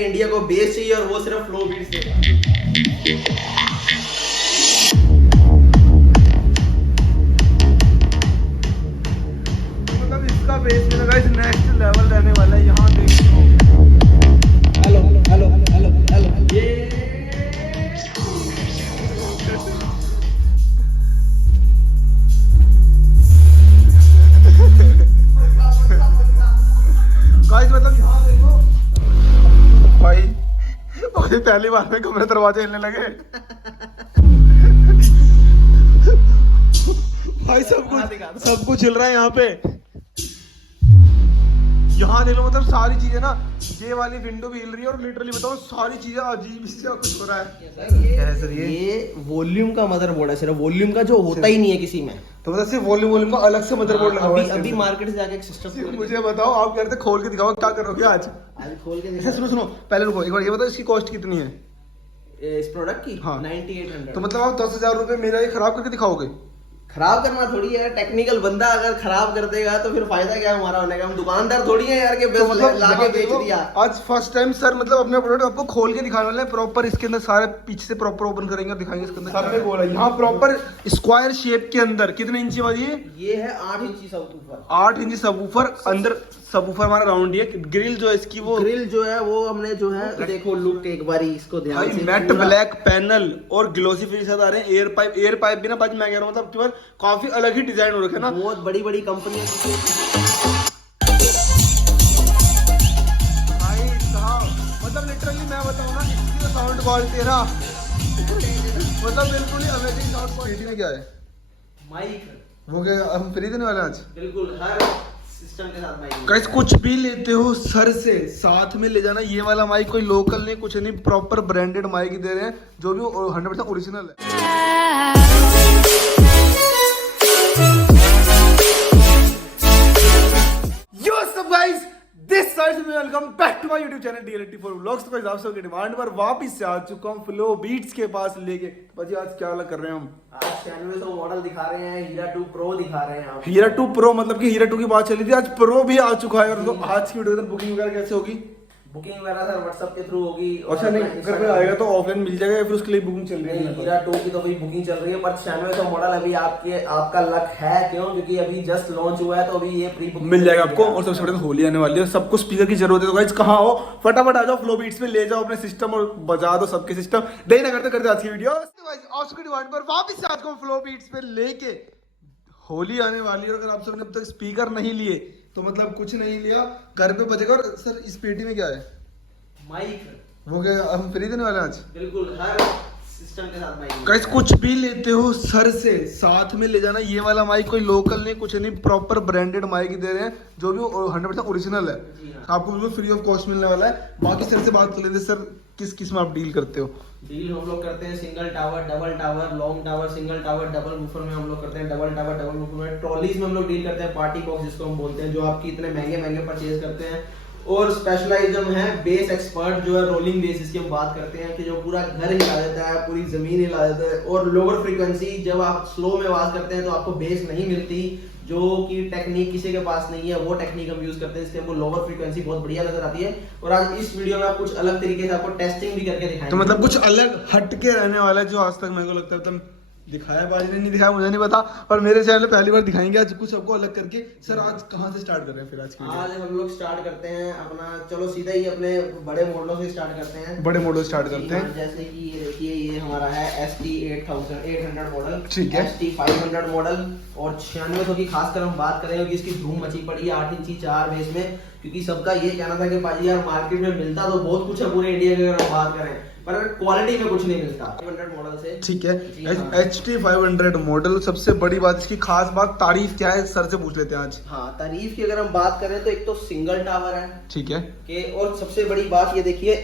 India को base चाहिए और वो सिर्फ फ्लो बीट्स देगा। मतलब इसका बेस में गाइस नेक्स्ट लेवल रहने वाला है। यहाँ देखो, हेलो हेलो हेलो हेलो ये गाइस मतलब यहाँ देखो भाई, भाई पहली बार में कमरे दरवाजे हिलने लगे। भाई सब कुछ हिल रहा है यहाँ पे। यहाँ देख लो, मतलब सारी चीजें ना, ये वाली विंडो भी हिल रही है और लिटरली बताओ सारी चीजें अजीब सी कुछ हो रहा है। ये वॉल्यूम का मदरबोर्ड है, सिर्फ वॉल्यूम का, जो होता ही नहीं है किसी में। तो मतलब सिर्फ वॉल्यूम का अलग से मदरबोर्ड लगा हुआ है। अभी मार्केट से जाके एक सिस्टम मुझे बताओ, आप कह रहे थे खोल के दिखाओ, क्या करोगे आज? खोल के अच्छा सुनो पहले रुको एक बार, ये बताओ इसकी कॉस्ट कितनी है इस प्रोडक्ट की? हाँ। 9800। तो मतलब आप 10,000 रुपए मेरा ये खराब करके दिखाओगे? खराब करना थोड़ी है, टेक्निकल बंदा अगर खराब कर देगा तो फिर फायदा क्या हमारा होने का? हम दुकानदार थोड़ी है यार के तो बस मतलब लाके बेच दिया। आज फर्स्ट टाइम सर मतलब अपने प्रोडक्ट आपको खोल के दिखाने वाले हैं प्रॉपर। इसके अंदर सारे पीछे से प्रॉपर ओपन करेंगे और दिखाएंगे इसके अंदर। सबने बोला यहाँ प्रॉपर स्क्वायर शेप के अंदर कितने इंची वाली है? ये है 8 इंची सबवूफर। 8 इंची सबवूफर अंदर। सबवूफर हमारा राउंड ही है। ग्रिल जो है इसकी, वो ग्रिल जो है वो हमने जो है देखो लुक एक बारी इसको ध्यान से, मैट ब्लैक पैनल और ग्लोसी फिनिश साथ आ रहे हैं। एयर पाइप भी ना भाई, मैं कह रहा हूँ मतलब केवल काफी अलग ही डिजाइन हो रखे है ना। बहुत बड़ी बड़ी कंपनियां भाई साहब, मतलब लिटरली मैं बताऊँ ना, इसकी साउंड क्वालिटी ना मतलब बिल्कुल ही अमेजिंग साउंड क्वालिटी। में क्या है माइक, वो क्या हम फ्री देने वाले हैं आज? बिल्कुल हर सिस्टम के साथ माइक। गाइस कुछ भी लेते हो सर से साथ में ले जाना। ये वाला माइक कोई लोकल नहीं, कुछ नहीं, प्रॉपर ब्रांडेड माइक दे रहे हैं जो भी 100% ओरिजिनल है। यो सब गाइस, दिस साइड से welcome back to my YouTube channel DLT4 vlogs. तो गाइस आप सबके डिमांड पर वापस से आ चुका हूं फ्लो बीट्स के पास लेके। तो भाई आज क्या अलग कर रहे हैं हम? आज चैनल में तो मॉडल दिखा रहे हैं, हीरा 2 प्रो दिखा रहे हैं आप। हीरा 2 प्रो, मतलब कि हीरा 2 की बात चली थी, आज प्रो भी आ चुका है। और तो आज की वीडियो में बुकिंग वगैरह कैसे होगी? बुकिंग वगैरह सर व्हाट्सएप के थ्रू होगी। अच्छा नहीं, घर पे आएगा तो ऑफलाइन मिल जाएगा या फिर उसके लिए बुकिंग चल रही है? हीरा 2 की तो अभी बुकिंग चल रही है, पर 9600 मॉडल अभी आपका लक है। क्यों? क्योंकि अभी जस्ट लॉन्च हुआ है, तो अभी ये प्री बुकिंग मिल जाएगा आपको। और सबसे बड़ी होली आने वाली है, सबको स्पीकर की जरूरत है। तो गाइस कहाँ हो, फटाफट आ जाओ फ्लो बीट्स में, ले जाओ अपने सिस्टम और बजा दो सबके सिस्टम। देरी ना करते आज की वीडियो। आज की डिमांड पर वापस से आज को फ्लो बीट्स पे लेके, होली आने वाली है। अगर आप सबने अब तक स्पीकर नहीं लिए तो मतलब कुछ नहीं लिया, घर पे बजेगा। और सर इस पेटी में क्या है? माइक, वो क्या हम फ्री देने वाले हैं आज? बिल्कुल हर सिस्टम के साथ माइक। गाइस कुछ भी लेते हो सर से साथ में ले जाना। ये वाला माइक कोई लोकल नहीं, कुछ नहीं, प्रॉपर ब्रांडेड माइक दे रहे हैं जो भी 100% ओरिजिनल है। आपको बिल्कुल फ्री ऑफ कॉस्ट मिलने वाला है। बाकी सर से बात कर लेते हैं, सर किस किस में आप डील करते हो? डील हम लोग करते हैं single tower, double tower, long tower, single tower, double woofer में हम लोग करते हैं, डबल टावर, डबल वूफर में, ट्रॉलीज में हम लोग डील करते हैं, पार्टी बॉक्स जिसको हम बोलते हैं, जो आपकी इतने महंगे महंगे परचेज करते हैं। और स्पेशलाइज हम है बेस एक्सपर्ट, जो है रोलिंग बेसिस की हम बात करते हैं कि जो पूरा घर हिला देता है, पूरी जमीन हिला देता है। और लोअर फ्रीक्वेंसी, जब आप स्लो में आवाज करते हैं तो आपको बेस नहीं मिलती, जो कि टेक्निक किसी के पास नहीं है, वो टेक्निक हम यूज करते हैं, इसलिए हमको लोअर फ्रीक्वेंसी बहुत बढ़िया नजर आती है। और आज इस वीडियो में आप कुछ अलग तरीके से आपको टेस्टिंग भी करके दिखाएंगे। तो मतलब कुछ अलग हटके रहने वाला है, जो आज तक मेरे को लगता है तुम दिखाया, बाजी ने नहीं दिखाया, मुझे नहीं पता, पर मेरे चैनल पे पहली बार दिखाएंगे आज कुछ सबको अलग करके। सर आज कहाँ से स्टार्ट कर रहे हैं फिर आज की वीडियो? आज हम लोग स्टार्ट करते हैं अपना, चलो सीधा ही अपने बड़े मॉडलों से स्टार्ट करते हैं। बड़े मॉडल स्टार्ट करते हैं। जैसे कि ये देखिए, ये हमारा है ST 800 मॉडल, ठीक है। ST 500 model. और 9600 की खासकर हम बात करें कि इसकी धूम मची पड़ी है 8 इंची 4 बेस में, क्योंकि सबका ये कहना था कि भाई यार मार्केट में मिलता तो बहुत कुछ है पूरे इंडिया में, अगर हम बात करें, पर क्वालिटी में कुछ नहीं मिलता 500 मॉडल से। ठीक है। HT 500 मॉडल, सबसे बड़ी बात इसकी खास बात, तारीफ क्या है सर से पूछ लेते हैं आज। हाँ, तारीफ की अगर हम बात करें तो एक तो सिंगल टावर है, ठीक है, कि और सबसे बड़ी बात ये देखिए,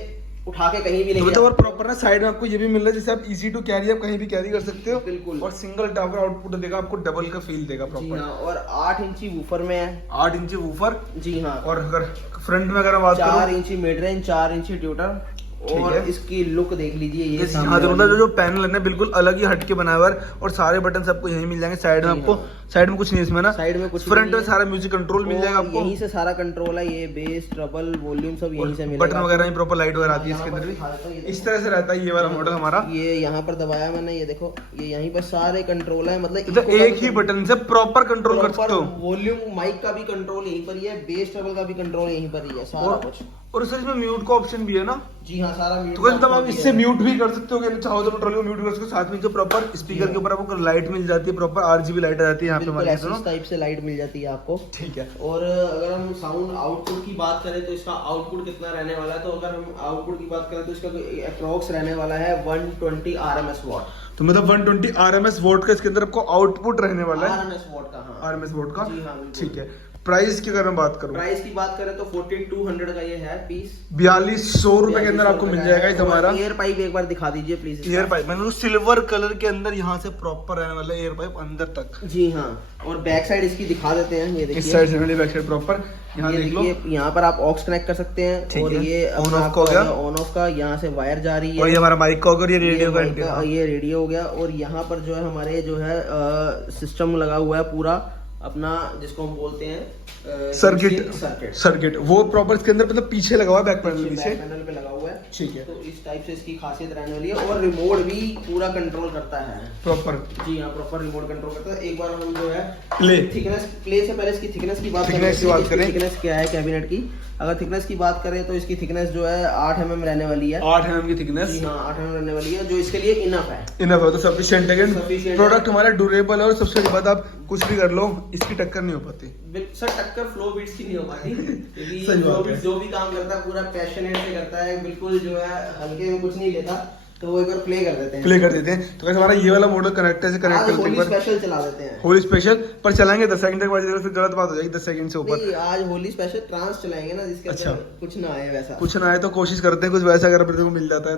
उठा के कहीं भी नहीं तो प्रॉपर ना साइड में आपको ये भी मिल रहा है, जैसे आप इजी टू कैरी, आप कहीं भी कैरी कर सकते हो। बिल्कुल। और सिंगल टावर आउटपुट देगा आपको, डबल का फील देगा प्रॉपर। और 8 इंची वूफर में है, 8 इंची वूफर। जी हाँ। और अगर फ्रंट में अगर बात 4 करूं, इंची मिड रेंज, 4 इंची ट्यूटर, ठीक और है। इसकी लुक देख लीजिए, ये यहाँ सामने से मतलब वाली- जो पैनल है ना बिल्कुल अलग ही हटके बना हुआ है और सारे बटन सबको यहीं मिल जाएंगे। साइड में जी आपको हाँ। साइड में कुछ नहीं है इसमें ना, साइड में कुछ फ्रंट नहीं में है। सारा म्यूजिक कंट्रोल मिल जाएगा और आपको। यहीं से सारा कंट्रोल है, ये बेस ट्रबल वॉल्यूम सब यहीं से मिलेगा। बटन वगैरह में प्रॉपर लाइट वगैरह आती है यहाँ इसके पर अंदर दिखा देता हूँ, ये भी। इस देखो। तरह से रहता है ये वाला मॉडल हमारा। ये यहाँ पर दबाया मैंने, ये देखो ये यहीं पर सारे कंट्रोल है, मतलब मतलब एक ही बटन से प्रॉपर कंट्रोल कर सकते हो। वॉल्यूम माइक का भी कंट्रोल यहीं पर ही है, बेस ट्रबल का भी कंट्रोल यहीं पर ही है, सारा कुछ। और सर इसमें म्यूट का ऑप्शन भी है ना, जी हाँ, सारा म्यूट तो मतलब आप इससे म्यूट भी कर सकते हो, कि चाहो तो ट्रॉली को म्यूट कर सकते हो। साथ में जो प्रॉपर स्पीकर के ऊपर आपको लाइट मिल जाती है, प्रॉपर RGB लाइट आ जाती है यहाँ पे बिल्कुल हमारे ऐसी टाइप से लाइट मिल जाती है आपको। ठीक है। और अगर हम साउंड आउटपुट की बात करें तो इसका आउटपुट कितना रहने वाला है, तो अगर हम आउटपुट की बात करें तो इसका अप्रोक्स रहने वाला है 120 RMS वॉट। तो मतलब 120 RMS वोट का इसके अंदर आपको आउटपुट रहने वाला है, RMS वॉट का, हाँ। RMS वोट का। जी हाँ, बिल्कुल। ठीक है। प्राइस की अगर मैं बात करूँ, प्राइस की बात करें तो 4200 का ये है पीस। 4200 रुपए के अंदर आपको मिल जाएगा ये हमारा एयर पाइप एक बार दिखा दीजिए प्लीज। Air pipe. मैंने सिल्वर कलर के अंदर यहाँ से प्रॉपर रहने वाला एयर पाइप अंदर तक। जी हाँ, और बैक साइड इसकी दिखा देते हैं, ये देखिए। इस साइड से मैंने बैक साइड प्रॉपर यहाँ ये देख लो। देखिए, यहाँ पर आप ऑक्स कनेक्ट कर सकते हैं। ठीक और है। ये ऑन ऑफ का हो गया। ऑन ऑफ का यहाँ से वायर जा रही है। और ये हमारा माइक का होगा और ये रेडियो का माइक एंटीना। ये रेडियो हो गया। और यहाँ पर जो है हमारे जो है सिस्टम लगा हुआ है पूरा अपना, जिसको हम बोलते हैं सर्किट वो प्रॉपर इसके अंदर मतलब पीछे लगा हुआ है, बैक पैनल पीछे। पैनल पे लगा हुआ है। ठीक है। तो इस टाइप से इसकी खासियत रहने वाली है। और रिमोट भी पूरा कंट्रोल करता है प्रॉपर। जी हाँ, प्रॉपर रिमोट कंट्रोल करता है। एक बार हम जो है प्ले प्ले से पहले इसकी थिकनेस की बात करें। थिकनेस क्या है कैबिनेट की, अगर थिकनेस की बात करें तो इसकी थिकनेस जो है 8 mm रहने वाली है। 8 mm की थिकनेस। जी हाँ, 8 mm रहने वाली है, जो इसके लिए इनफ है। इनफ है, तो सफिशिएंट है। Sufficient प्रोडक्ट हमारा ड्यूरेबल है और सबसे बड़ी बात, आप कुछ भी कर लो इसकी टक्कर नहीं हो पाती। सर टक्कर फ्लो बीट्स की नहीं हो पाती, क्योंकि सही बात फ्लो है। बीट्स जो भी काम करता है पूरा पैशनेट से करता है, बिल्कुल जो है हल्के में कुछ नहीं लेता। तो वो एक बार प्ले कर देते हैं। प्ले कर देते हैं। तो कैसे हमारा ये वाला मॉडल कनेक्टर से कनेक्ट आज करते होली हैं, स्पेशल चला देते हैं। होली स्पेशल पर चलाएंगे 10 सेकंड तक, बाद फिर गलत बात हो जाएगी 10 सेकंड से ऊपर। नहीं, आज होली स्पेशल ट्रांस चलाएंगे ना, जिसके अच्छा। अंदर कुछ ना आए वैसा। कुछ ना आए तो कोशिश करते हैं कुछ वैसा, अगर अपने को मिल जाता है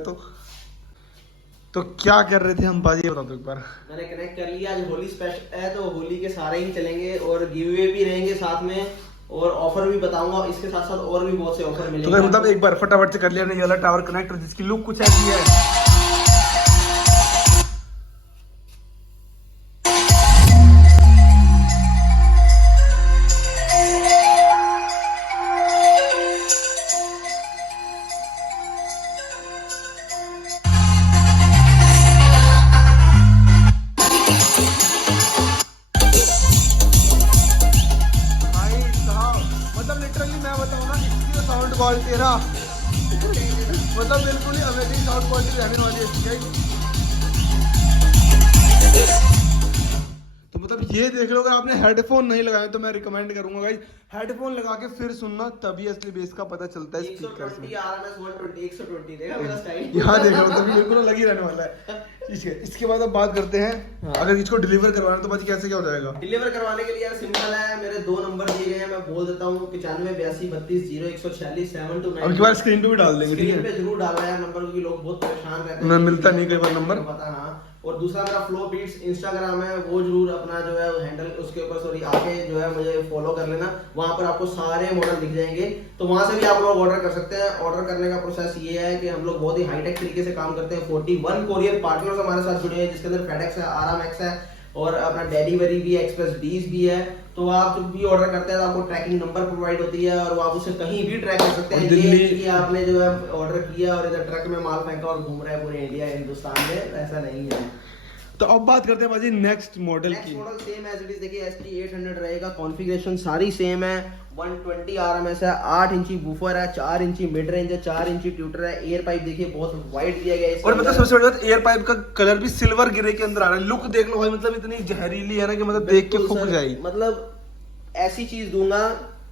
तो क्या कर रहे थे हम बाजी, ये बता दो एक बार। मैंने कनेक्ट कर लिया, आज होली स्पेशल है तो होली के सारे ही चलेंगे और गिव अवे भी रहेंगे साथ में, और ऑफर भी बताऊंगा इसके साथ साथ, और भी बहुत से ऑफर तो मिलेंगे। मतलब एक बार फटाफट से कर लिया नहीं वाला टावर कनेक्ट, जिसकी लुक कुछ ऐसी है। मतलब लिटरली मैं बताऊं ना, इसकी साउंड क्वालिटी है ना, मतलब बिल्कुल ही अमेजिंग साउंड क्वालिटी रहने वाली है इसकी। तो मतलब ये देख लो, अगर आपने हेडफोन नहीं लगाए तो मैं रिकमेंड करूंगा गाइस, हेडफोन लगा के फिर सुनना, तभी असली बेस का पता चलता है स्पीकर से। 120 RMS 120 देखा मेरा स्टाइल। यहाँ देख लो, तभी बिल्कुल अलग ही रहने वाला है। इसके बाद अब बात करते हैं, हाँ। अगर इसको डिलीवर करवाना तो बात कैसे क्या हो जाएगा। डिलीवर करवाने के लिए यार सिंपल है, मेरे 2 नंबर दिए गए हैं, मैं बोल देता हूँ 95 82 32 0 146 7 to 9। अब की बार स्क्रीन पे भी डाल देंगे, ठीक स्क्रीन है। पे जरूर डालना है नंबर, क्योंकि लोग बहुत परेशान रहते हैं, उन्हें मिलता नहीं कई बार नंबर। पता। हाँ, और दूसरा मेरा फ्लो बीट्स इंस्टाग्राम है, वो जरूर अपना जो है हैंडल उसके ऊपर सॉरी आके जो है मुझे फॉलो कर लेना, वहां पर आपको सारे मॉडल दिख जाएंगे, तो वहां से भी आप लोग ऑर्डर कर सकते हैं। ऑर्डर करने का प्रोसेस ये है कि हम लोग बहुत ही हाईटेक तरीके से काम करते हैं। 41 कोरियर पार्टनर्स हमारे साथ जुड़े हैं, जिसके अंदर फेडेक्स है, आरामएक्स है, और अपना डेलीवरी भी है, एक्सप्रेस डीज भी है। तो आप जब भी ऑर्डर करते हैं तो आपको ट्रैकिंग नंबर प्रोवाइड होती है, और आप उसे कहीं भी ट्रैक कर सकते हैं। ये नहीं कि आपने जो है ऑर्डर किया और इधर ट्रक में माल फेंका और घूम रहा है पूरे इंडिया हिंदुस्तान में, ऐसा नहीं है। तो अब बात करते हैं बाजी नेक्स्ट मॉडल की। Model same as it is, देखिए ST 800 रहेगा, कॉन्फ़िगरेशन सारी सेम है। 120 RMS है, 8 इंची वूफर है, 4 इंची मिड रेंज है, 4 इंची ट्यूटर है। एयर पाइप देखिए बहुत वाइड दिया गया है, और मतलब सबसे बड़ी बात, एयर पाइप का कलर भी सिल्वर ग्रे के अंदर आ रहा है। लुक देख लो भाई, मतलब इतनी जहरीली है ना कि मतलब देख के फूक जाएगी। मतलब ऐसी चीज दूंगा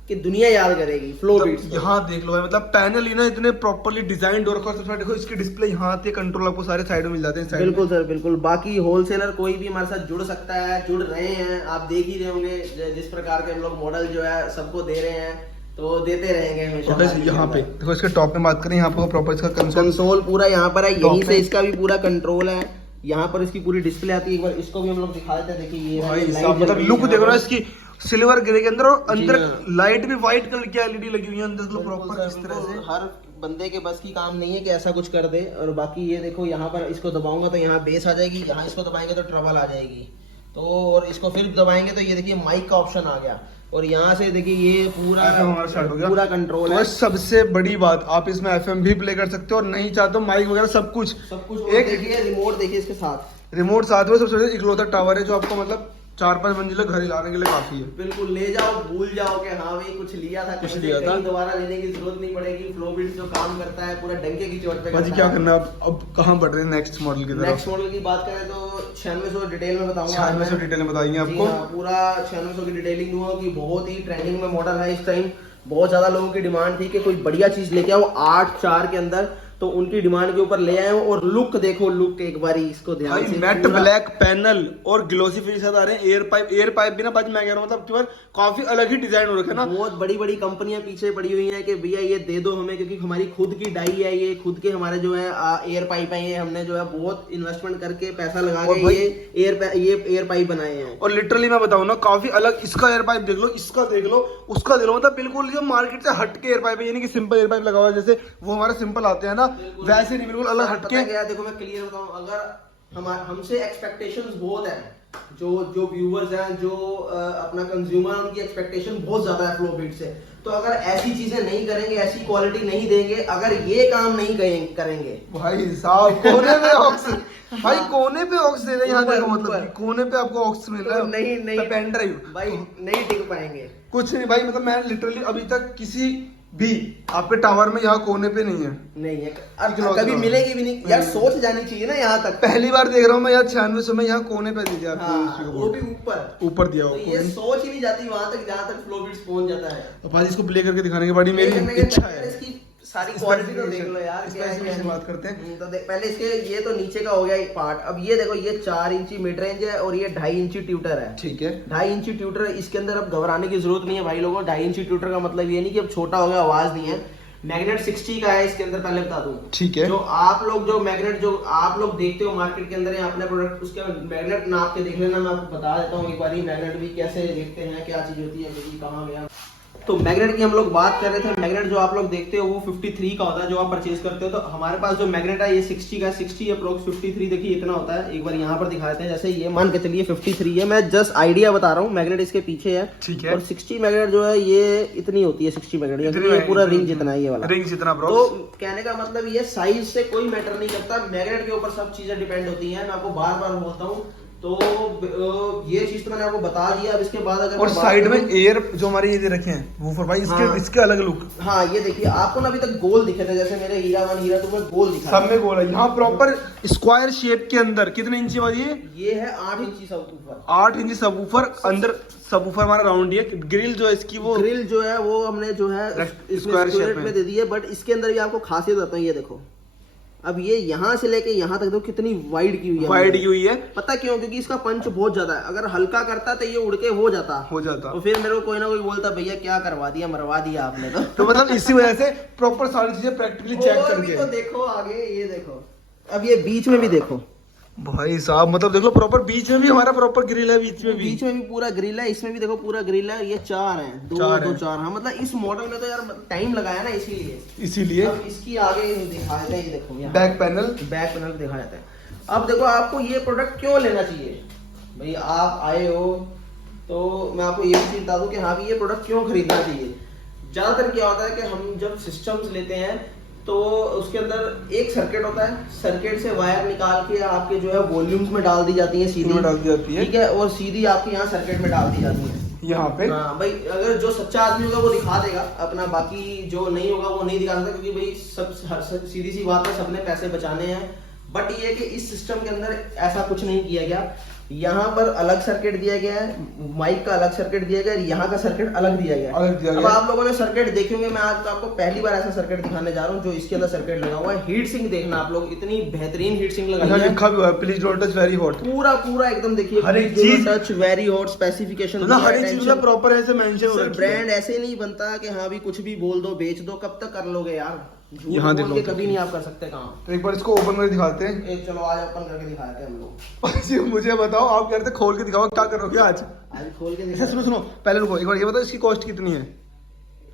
कि दुनिया याद करेगी फ्लो बीट्स। यहाँ देख लो भाई, मतलब पैनल ही ना इतने प्रॉपर्ली डिजाइंड, और देखो इसकी डिस्प्ले यहाँ आती है, कंट्रोल आपको सारे साइड में मिल जाते हैं। साइड बिल्कुल सर, बिल्कुल। बाकी होलसेलर कोई भी हमारे साथ जुड़ सकता है, जुड़ रहे हैं, आप देख ही रहे होंगे जिस प्रकार के हम लोग मॉडल जो है सबको दे रहे हैं, तो देते रहेंगे हमेशा। यहाँ पे देखो, इसके टॉप में बात करें, यहाँ पे प्रॉपर इसका कंसोल पूरा यहाँ पर है, यहीं Top से में। इसका भी पूरा कंट्रोल है, यहाँ पर इसकी पूरी डिस्प्ले आती है। एक बार इसको भी हम लोग दिखा देते हैं, देखिए ये भाई लाइट साहब, जल मतलब रही है लुक यहाँ देखो ना पर। इसकी, सिल्वर ग्रे के अंदर, और अंदर हाँ। लाइट भी व्हाइट कलर की LED लगी हुई है अंदर, तो बिल्कुल प्रॉपर सर, इस तरह से। हर बंदे के बस की काम नहीं है कि ऐसा कुछ कर दे। और बाकी ये देखो यहाँ पर इसको दबाऊंगा तो यहाँ बेस आ जाएगी, यहाँ इसको दबाएंगे तो ट्रबल आ जाएगी। तो और इसको फिर दबाएंगे तो ये देखिए माइक का ऑप्शन आ गया। और यहाँ से देखिए ये पूरा हमारा स्टार्ट हो गया, पूरा कंट्रोल तो है। सबसे बड़ी बात, आप इसमें FM भी प्ले कर सकते हो और नहीं चाहते हो माइक वगैरह सब कुछ। और एक देखिए रिमोट देखिए इसके साथ, रिमोट साथ में, सबसे इकलौता टावर है जो आपको मतलब 4-5 मंजिला घर हिलाने के लिए काफी है। बिल्कुल ले जाओ, भूल जाओ कि हाँ भाई कुछ लिया था, कुछ कहीं लिया से था। कहीं दोबारा लेने की जरूरत नहीं पड़ेगी। फ्लोबिट्स जो काम करता है पूरा डंके की चोट पे भाजी करता क्या है। करना है अब कहाँ बढ़ रहे हैं नेक्स्ट मॉडल की तरफ? नेक्स्ट मॉडल की बात करें तो 9600 डिटेल में बताऊंगा। 9600 डिटेल में बताएंगे जी आपको। हाँ, पूरा 9600 की डिटेलिंग दूंगा कि बहुत ही ट्रेंडिंग में मॉडल है इस टाइम। बहुत ज्यादा लोगों की डिमांड थी कि कोई बढ़िया चीज लेके आओ 8/4 के अंदर, तो उनकी डिमांड के ऊपर ले आए हो। और लुक देखो, लुक एक बारी इसको ध्यान से, मैट पूरा- ब्लैक पैनल और ग्लोसी फिनिश साथ आ रहे हैं। एयर पाइप भी ना भाजी मैं कह रहा हूँ मतलब केवल काफी अलग ही डिजाइन हो रखा है ना। बहुत बड़ी बड़ी कंपनियां पीछे पड़ी हुई हैं कि भैया ये दे दो हमें, क्योंकि हमारी खुद की डाई है, ये खुद के हमारे जो है एयर पाइप है, ये हमने जो है बहुत इन्वेस्टमेंट करके पैसा लगा और के भाई- ये एयर पाइप बनाए हैं। और लिटरली मैं बताऊँ ना काफी अलग, इसका एयर पाइप देख लो, इसका देख लो, उसका देख लो, मतलब बिल्कुल जो मार्केट से हट के एयर पाइप है, यानी कि सिंपल एयर पाइप लगा हुआ है जैसे वो हमारा सिंपल आते हैं ना, वैसे नहीं, बिल्कुल अलग हट पता के। क्या है, देखो मैं क्लियर बताऊं, अगर हमसे एक्सपेक्टेशंस बहुत है, जो व्यूअर्स हैं, जो अपना कंज्यूमर, उनकी एक्सपेक्टेशन बहुत ज्यादा है फ्लोबिट से। तो अगर ऐसी चीजें नहीं करेंगे, ऐसी क्वालिटी नहीं देंगे, अगर ये काम नहीं करेंगे भाई साहब कोने पे ऑक्स, भाई कोने पे ऑक्स दे रहे हैं यहाँ ऊपर- देखो, मतलब कि कोने पे आपको ऑक्स मिल रहा तो है। नहीं पेन ड्राइव भाई नहीं टिक पाएंगे। कुछ नहीं भाई, मतलब मैं लिटरली अभी तक किसी भी आपके टावर में यहाँ कोने पे नहीं है, नहीं है, इकलौता कभी टावर। मिलेगी भी नहीं यार, सोच जानी चाहिए ना यहाँ तक। पहली बार देख रहा हूँ मैं यार 9600 में यहाँ कोने पे दे दिया आपको, हाँ, इसी को वो भी ऊपर। ऊपर दिया तो आपको। ये सोच ही नहीं जाती वहां तक जहाँ तक फ्लोबिट्स पहुंच जाता है। अब भाई इसको प्ले करके दिखाने के बाद ही ये करने मेरी के इच्छा पहले है। इसकी सारी क्वालिटी तो देख लो यार, क्या है स्पेसिफिकेशन क्या बात करते हैं। नहीं। तो पहले इसके ये तो नीचे का हो गया एक पार्ट। अब ये देखो, ये 4 इंची मिड रेंज है और ये 2.5 इंची ट्यूटर है। ठीक है, 2.5 इंची ट्यूटर है, इसके अंदर अब घबराने की जरूरत नहीं है भाई लोगों। 2.5 इंची ट्यूटर का मतलब ये नहीं कि अब छोटा हो गया, आवाज नहीं है। मैग्नेट 60 का है इसके अंदर, पहले बता दूं। ठीक है। जो आप लोग मैग्नेट जो आप लोग देखते हो मार्केट के अंदर या अपने प्रोडक्ट, उसके मैग्नेट नाप के देख लेना। मैं आपको बता देता हूँ एक बार, मैग्नेट भी कैसे देखते हैं, क्या चीज होती है, क्योंकि कहाँ गया। तो मैग्नेट की हम लोग बात कर रहे थे। मैग्नेट जो आप लोग देखते हो वो 53 का होता है जो आप परचेज करते हो। तो हमारे पास जो मैग्नेट है ये 60 का, 60 अप्रोक्स 53 देखिए इतना होता है। एक बार यहाँ पर दिखा देते हैं, जैसे ये मान के चलिए 53 है, मैं जस्ट आइडिया बता रहा हूँ, मैग्नेट इसके पीछे है। ठीक है। और 60 मैग्नेट जो है ये इतनी होती है, 60 मैग्नेट ये पूरा रिंग जितना है, ये वाला रिंग जितना ब्रो। तो कहने का मतलब ये साइज से कोई मैटर नहीं करता, मैग्नेट के ऊपर सब चीजें डिपेंड होती हैं। मैं आपको बार बार बोलता हूँ। तो ये चीज तो मैंने आपको बता दिया। अब इसके बाद अगर और मैं बात साइड में करूं- एयर जो हमारे ये दे रखे हैं वूफर भाई, इसके हाँ। इसके अलग लुक। हाँ ये देखिए, आपको ना अभी तक गोल दिखे थे, जैसे मेरे हीरा 1 हीरा 2 में गोल दिखा सब में गोल है। यहाँ प्रॉपर स्क्वायर शेप के अंदर कितने इंची वाली है? ये है 8 इंची सब ऊपर। 8 इंची सबवूफर, अंदर सबवूफर हमारा राउंड ही है। ग्रिल जो है इसकी वो ग्रिल जो है वो हमने जो है इसमें स्क्वायर शेप स्क्वायर में में दे दी है। बट इसके अंदर भी आपको खासियत बताता हूँ, ये देखो, अब ये यहाँ से लेके यहाँ तक देखो कितनी वाइड की हुई है, वाइड की हुई है। पता क्यों? क्योंकि इसका पंच बहुत ज्यादा है। अगर हल्का करता तो ये उड़ के हो जाता। तो फिर मेरे को कोई ना कोई बोलता भैया क्या करवा दिया, मरवा दिया आपने। तो मतलब इसी वजह से प्रॉपर सारी चीजें प्रैक्टिकली चेक और भी करके। तो देखो आगे, ये देखो, अब ये बीच में भी देखो भाई साहब, मतलब देख लो प्रॉपर बीच में भी हमारा प्रॉपर ग्रिल है, बीच में भी पूरा ग्रिल है। इसमें भी देखो पूरा ग्रिल है। ये 4 है, 2 हाँ, मतलब इस मॉडल में तो यार टाइम लगाया ना, इसीलिए। अब इसकी आगे दिखा देते हैं, ये देखो यहाँ बैक पैनल दिखा जाता है। अब देखो आपको ये प्रोडक्ट क्यों लेना चाहिए भाई, आप आए हो तो मैं आपको ये भी बता दूं कि हाँ भी ये प्रोडक्ट क्यों खरीदना चाहिए। ज्यादातर क्या होता है कि हम जब सिस्टम्स लेते हैं तो उसके अंदर एक सर्किट होता है, सर्किट से वायर निकाल के आपके जो है वॉल्यूम्स में डाल दी जाती है, सीधी डाल दी जाती है, ठीक है, और सीधी आपके यहाँ सर्किट में डाल दी जाती है यहाँ पे। हाँ भाई, अगर जो सच्चा आदमी होगा वो दिखा देगा अपना, बाकी जो नहीं होगा वो नहीं दिखा सकता, क्योंकि भाई सब सीधी सी बात है, सबने पैसे बचाने हैं। बट ये कि इस सिस्टम के अंदर ऐसा कुछ नहीं किया गया। यहाँ पर अलग सर्किट दिया गया है, माइक का अलग सर्किट दिया गया है, यहाँ का सर्किट अलग दिया गया है। अब आप लोगों ने सर्किट देखे होंगे, मैं आज तो आपको पहली बार ऐसा सर्किट दिखाने जा रहा हूँ जो इसके अंदर सर्किट लगा हुआ है। हीट सिंक देखना आप लोग, इतनी बेहतरीन हीट सिंक लगाई है, लिखा भी हुआ है please don't touch very hot. पूरा एकदम देखिए, हर एक चीज टच वेरी हॉट स्पेसिफिकेशन, हर एक चीज मतलब प्रॉपर ऐसे मेंशन हो रखी है। ब्रांड ऐसे नहीं बनता कि हाँ भी कुछ भी बोल दो बेच दो, कब तक कर लोगे यार, यहाँ झूठ बोल के कभी नहीं आप कर सकते काम। तो एक बार इसको ओपन करके दिखाते हैं। एक चलो आज ओपन करके दिखाते हैं हम लोग। मुझे बताओ, आप कहते खोल के दिखाओ, क्या करोगे आज? आज खोल के अच्छा सुनो पहले रुको, एक बार ये बताओ इसकी कॉस्ट कितनी है?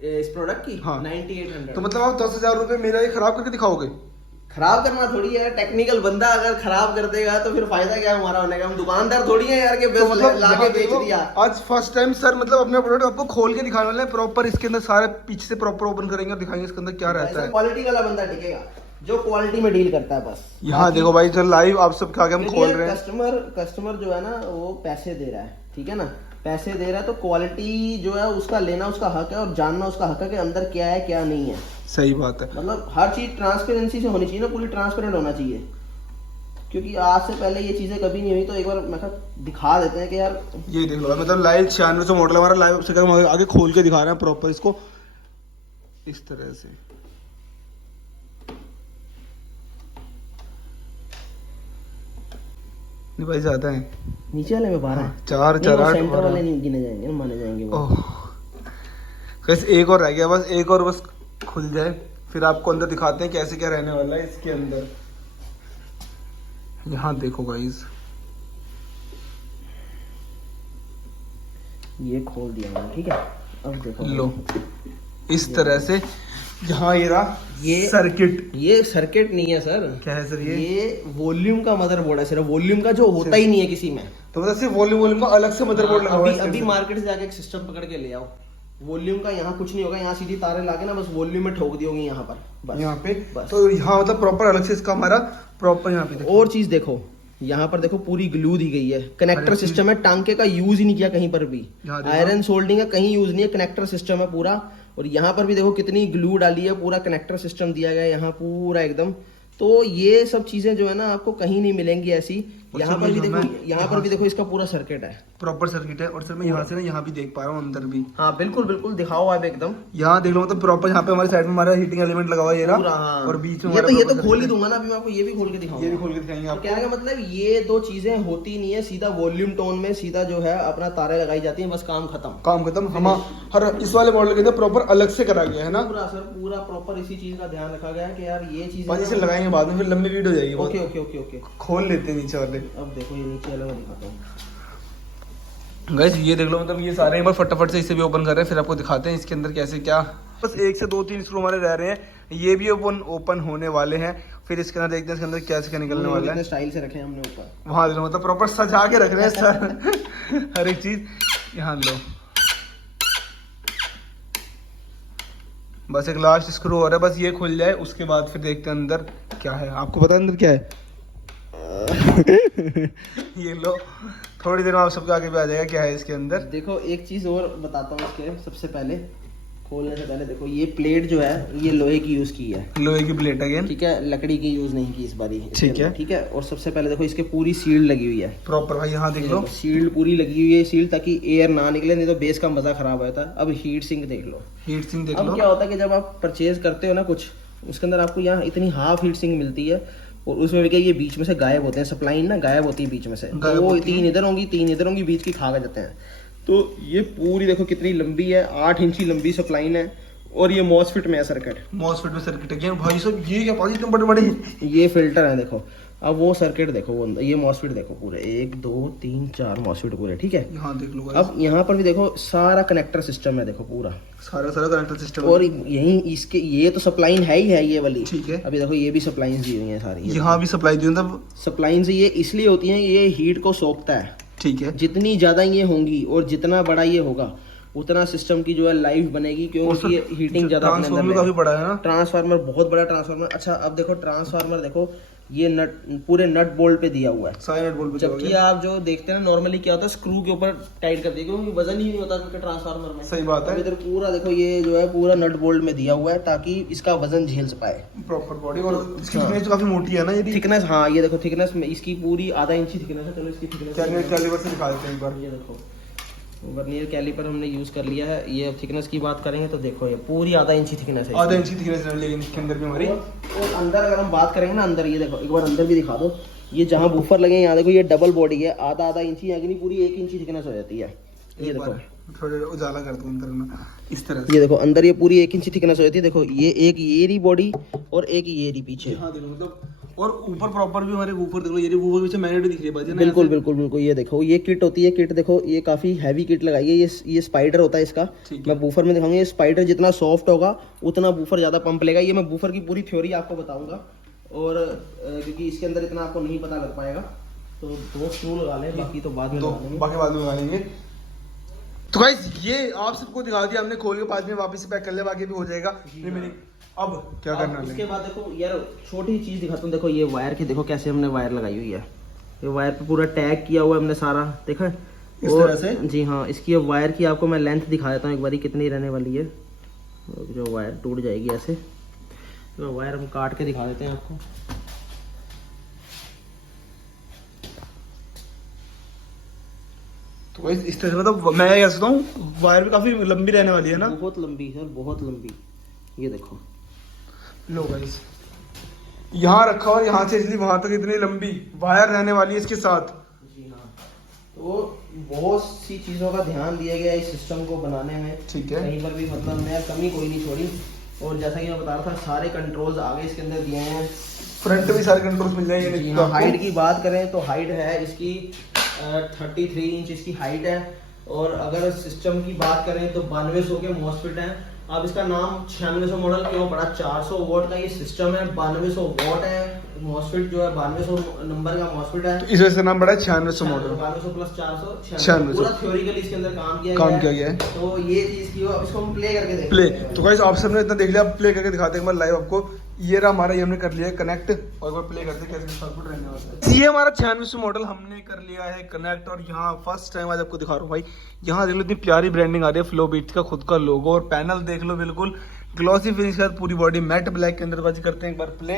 इस प्रोडक्ट की हाँ। 9800। तो मतलब आप 10,000 रुपए मेरा ये खराब करके दिखाओगे? खराब करना थोड़ी है, टेक्निकल बंदा अगर खराब कर देगा तो फिर फायदा क्या हमारा होने का? हम दुकानदार थोड़ी है यार के तो मतलब लाके बेच दिया। आज फर्स्ट टाइम सर मतलब अपना प्रोडक्ट आपको खोल के दिखाने वाले हैं प्रॉपर, इसके अंदर सारे पीछे से प्रॉपर ओपन करेंगे और दिखाएंगे इसके अंदर क्या रहता है। क्वालिटी वाला बंदा टिकेगा जो क्वालिटी में डील करता है बस। यहाँ देखो भाई चल लाइव आप सबके आगे हम खोल रहे हैं। कस्टमर जो है ना वो पैसे दे रहा है, ठीक है ना, पैसे दे रहा है तो क्वालिटी जो है उसका लेना उसका हक है और जानना उसका हक है कि अंदर क्या है क्या नहीं है। सही बात है। मतलब हर चीज ट्रांसपेरेंसी से होनी चाहिए ना, पूरी ट्रांसपेरेंट होना चाहिए, क्योंकि आज से पहले ये चीजें कभी नहीं हुई। तो एक बार मैं दिखा देते हैं कि यार ये देख लो मतलब लाइव 9600 मॉडल हमारा लाइव से आगे खोल के दिखा रहे हैं प्रॉपर इसको इस तरह से। नहीं भाई ज्यादा है, नीचे वाले में 12 है। 4 4 8 सेंटर वाले नहीं गिने जाएंगे ना, माने जाएंगे वो। बस एक और रह गया, बस एक और बस खुल जाए फिर आपको अंदर दिखाते हैं कैसे क्या रहने वाला है इसके अंदर। यहाँ देखो गाइस, ये खोल दिया मैंने, ठीक है। अब देखो लो इस तरह से। यहाँ ये रहा ये सर्किट। ये सर्किट नहीं है सर, क्या है सर? ये वॉल्यूम का मदरबोर्ड है, सिर्फ वॉल्यूम का, जो होता ही नहीं है किसी में। तो मतलब सिर्फ वॉल्यूम का अलग से मदरबोर्ड लगा हुआ है। अभी मार्केट से जाके एक सिस्टम पकड़ के ले आओ, वॉल्यूम का यहाँ कुछ नहीं होगा, यहाँ सीधी तारे लाके ना बस वॉल्यूम में ठोक दी होगी यहाँ पर, बस यहाँ पे बस। तो यहाँ मतलब प्रॉपर अलग से इसका हमारा प्रॉपर यहाँ पे और चीज देखो, यहाँ पर देखो पूरी ग्लू दी गई है, कनेक्टर सिस्टम है, टांके का यूज ही नहीं किया कहीं पर भी, आयरन सोल्डिंग का कहीं यूज नहीं है, कनेक्टर सिस्टम है पूरा। और यहाँ पर भी देखो कितनी ग्लू डाली है, पूरा कनेक्टर सिस्टम दिया गया है यहाँ पूरा एकदम। तो ये सब चीजें जो है ना आपको कहीं नहीं मिलेंगी ऐसी। यहाँ पर भी देखो, यहाँ पर भी देखो इसका पूरा सर्किट है, प्रॉपर सर्किट है। और सर मैं यहाँ से ना यहाँ भी देख पा रहा हूँ अंदर भी। हाँ बिल्कुल बिल्कुल, दिखाओ आप एकदम। यहाँ देख लो मतलब प्रॉपर यहाँ पे हमारे साइड में हमारा हीटिंग एलिमेंट लगा हुआ है ये रहा। हाँ। और बीच में ये तो खोल ही दूंगा ना अभी मैं आपको, ये भी खोल के दिखाऊंगा। ये भी खोल के दिखाएंगे तो आपको। कहने का मतलब ये दो चीजें होती नहीं है, सीधा वॉल्यूम टोन में सीधा जो है अपना तारे लगाई जाती है, बस काम खत्म। काम खत्म। हम हर इस वाले मॉडल के अंदर प्रॉपर अलग से करा गया है ना, पूरा सर पूरा प्रॉपर इसी चीज का ध्यान रखा गया है कि यार ये चीज पानी से लगाएंगे बाद में, फिर लंबी वीडियो हो जाएगी। ओके ओके ओके ओके, खोल लेते हैं नीचे वाले। अब देखो ये नीचे वाला मैं दिखाता हूँ गाइस, ये देख लो मतलब ये सारे एक बार फटाफट से इसे भी ओपन कर रहे हैं, फिर आपको दिखाते हैं इसके अंदर कैसे क्या। बस 1 से 2-3 स्क्रू हमारे रह रहे हैं, ये भी ओपन होने वाले हैं। फिर इसके अंदर देखते हैं इसके अंदर कैसे क्या निकलने वाला है। स्टाइल से रखे हैं हमने ऊपर, वहाँ देखो मतलब प्रॉपर सजा के रख रहे हैं सर हर एक चीज। यहाँ लो बस एक लास्ट स्क्रू हो रहा है, बस ये खुल जाए उसके बाद फिर देखते हैं अंदर क्या है। आपको पता है अंदर क्या है? ये लो, थोड़ी देर में आप सबके आगे भी आ जाएगा क्या है इसके अंदर। देखो एक चीज और बताता हूँ इसके सबसे पहले, खोलने से पहले देखो ये प्लेट जो है ये लोहे की यूज की है, लोहे की प्लेट अगेन, ठीक है, लकड़ी की यूज नहीं की इस बारी, ठीक है ठीक है। और सबसे पहले देखो इसके पूरी सील्ड लगी हुई है प्रॉपर भाई, यहाँ देख लो सील्ड पूरी लगी हुई है सील्ड, ताकि एयर ना निकले, नहीं तो बेस का मजा खराब हो जाता है। अब हीट सिंक देख लो, हीट सिंक देख अब लो। क्या होता है कि जब आप परचेज करते हो ना कुछ, उसके अंदर आपको यहाँ इतनी हाफ हीट सिंक मिलती है और उसमें भी क्या ये बीच में से गायब होते हैं, सप्लाई ना गायब होती है बीच में से, तो वो 3 इधर होंगी 3 इधर होंगी, बीच की खा के जाते हैं। तो ये पूरी देखो कितनी लंबी है, 8 इंची लंबी सप्लाई है और ये मॉसफिट में है सर्किट, मॉसफिट में सर्किट है भाई साहब। ये क्या पाजी तुम बड़े बड़े, ये फिल्टर है देखो। अब वो सर्किट देखो, वो ये मॉसफिट देखो पूरे 1 2 3 4 मॉसफिट पूरे, ठीक है। यहाँ देख लो। अब यहाँ पर भी देखो सारा कनेक्टर सिस्टम है देखो पूरा, सारा कनेक्टर सिस्टम। और यही इसके ये तो सप्लाइन है ही है ये वाली, ठीक है। अभी देखो ये भी सप्लाइन दी हुई है सारी, यहाँ भी सप्लाई दी मतलब सप्लाइन से ये इसलिए होती है ये हीट को सोखता है, ठीक है। जितनी ज्यादा ये होंगी और जितना बड़ा ये होगा उतना सिस्टम की जो है लाइफ बनेगी, क्योंकि ये हीटिंग ज्यादा अपने अंदर ट्रांसफार्मर काफी बड़ा है ना, ट्रांसफार्मर बहुत बड़ा ट्रांसफार्मर। अच्छा अब देखो ट्रांसफार्मर देखो, ये नट पूरे नट बोल्ट पे दिया हुआ है, सारे नट बोल्ट पे, जबकि आप जो देखते हैं ना नॉर्मली क्या होता है स्क्रू के ऊपर टाइट कर दिया, क्योंकि वजन ही नहीं होता उनके ट्रांसफार्मर में। सही बात है। इधर पूरा देखो ये जो है पूरा नट बोल्ट में दिया हुआ है ताकि इसका वजन झेल पाए प्रॉपर बॉडी। और इसकी थिकनेस काफी मोटी है ना, ये थिकनेस, हाँ ये देखो थिकनेस में इसकी पूरी आधा इंची थिकनेस है। चलो इसकी थिकनेस कैलिपर से दिखा देते हैं एक बार। ये देखो वर्नियर कैलिपर हमने यूज कर लिया है, ये अब थिकनेस की बात करेंगे तो देखो ये पूरी आधा इंची थिकनेस है, आधा इंची थिकनेस है लेकिन इसके अंदर भी हमारी। और अंदर अगर हम बात करेंगे ना, अंदर ये देखो एक बार अंदर भी दिखा दो, ये जहाँ बूफर लगे यहाँ देखो ये डबल बॉडी है, आधा इंची यहाँ की नहीं पूरी 1 इंची थिकनेस हो जाती है। ये देखो थोड़े उजाला कर दो अंदर में इस तरह से, ये देखो अंदर ये पूरी 1 इंची थिकनेस हो जाती है। देखो ये एक ये रही बॉडी और एक ये रही पीछे। हाँ देखो मतलब और ऊपर प्रॉपर भी हमारे वूफर देख लो, ये वूफर पीछे मैग्नेट दिख रही है बाजी ना। बिल्कुल बिल्कुल बिल्कुल, ये देखो ये किट होती है, किट देखो ये काफी हैवी किट लगाई है, ये स्पाइडर होता है इसका। मैं बूफर में दिखाऊंगा, ये स्पाइडर जितना सॉफ्ट होगा उतना बूफर ज्यादा पंप लेगा। ये मैं बूफर की पूरी थ्योरी आपको बताऊंगा, और क्योंकि इसके अंदर इतना आपको नहीं पता लग पाएगा, तो 2 स्क्रू लगा लें, बाकी तो बाद में लगा लेंगे। बाकी बाद में लगा लेंगे। तो गाइस ये आप सबको दिखा दिया हमने, खोल के बाद में वापस पैक कर ले, बाकी भी हो जाएगा। अब क्या करना है? उसके बाद देखो यार छोटी चीज दिखाता हूँ, देखो ये वायर की देखो कैसे हमने वायर लगाई हुई है। ये वायर पे पूरा टैग किया हुआ है हमने सारा, देखा है इस तरह से। जी हाँ, इसकी वायर की आपको मैं लेंथ दिखा देता हूँ एक बारी कितनी रहने वाली है। जो वायर टूट जाएगी ऐसे, तो वायर हम काट के दिखा देते हैं आपको। तो गाइस इस तरह तो मैं कह सकता हूँ वायर भी काफी लंबी रहने वाली है ना। बहुत लंबी है, बहुत लंबी। ये देखो लो गाइस, यहाँ रखा और यहाँ से इसलिए वहां तक इतनी लंबी वायर रहने वाली है इसके साथ। जी हाँ, तो बहुत सी चीज़ों का ध्यान दिया गया इस सिस्टम को बनाने में। ठीक है, कहीं पर भी मतलब मैं कमी कोई नहीं छोड़ी। और जैसा कि मैं बता रहा था, सारे कंट्रोल्स आगे इसके अंदर दिए हैं, फ्रंट में भी सारे कंट्रोल्स मिल जाएंगे। हाँ, हाइट की बात करें तो हाइट है इसकी 33 इंच इसकी हाइट है। और अगर सिस्टम की बात करें तो 9200 के मॉसफेट हैं। अब इसका नाम 9600 मॉडल क्यों पड़ा? 400 वोट का ये सिस्टम है, 9200 वोट है। मॉसफेट जो है 9200 नंबर का मॉसफेट है, इस वजह से नाम पड़ा है 9600 मॉडल। 9200 प्लस 400 9600 पूरा थ्योरिकली इसके अंदर काम किया गया है। तो ये चीज की इसको हम प्ले करके देखते प्ले। हैं। तो गाइस आप सबने इतना देख लिया, प्ले करके दिखाते हैं लाइव आपको। ये रहा हमारा, ये हमने कर लिया है कनेक्ट, और एक बार प्ले करते हैं कैसे सर्किट रहने वाला है। ये हमारा 9600 मॉडल हमने कर लिया है कनेक्ट, और यहाँ फर्स्ट टाइम आज आपको दिखा रहा हूँ भाई। यहाँ देख लो इतनी प्यारी ब्रांडिंग आ रही है, फ्लो बीट्स का खुद का लोगो, और पैनल देख लो बिल्कुल ग्लॉसी फिनिश का, पूरी बॉडी मैट ब्लैक के अंदर। बाजी करते हैं एक बार प्ले।